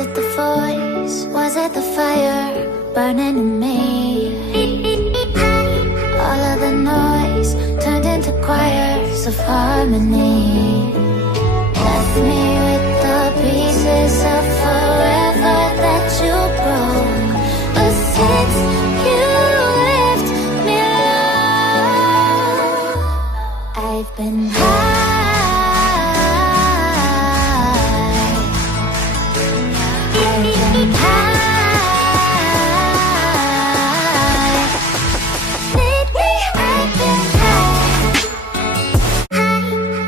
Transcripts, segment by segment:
it the voice? Was it the fire burning in me? All of the noise turned into choirs of harmony. Left me with the pieces of forever that you broke. But since you left me alone, I've been high.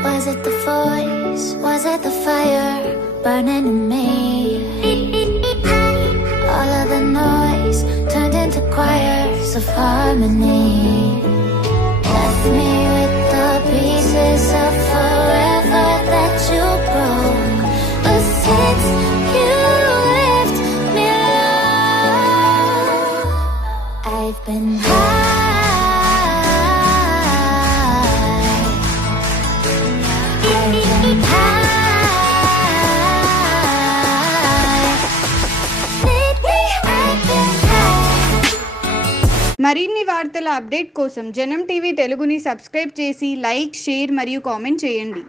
Was it the voice? Was it the fire burning in me? All of the noise turned into choirs of harmony. Left me with the pieces of forever that you broke. But since you left me alone, I've been high. మరిన్ని వార్తల update కోసం జనం TV తెలుగుని subscribe చేసి like, share మరియు comment చేయండి.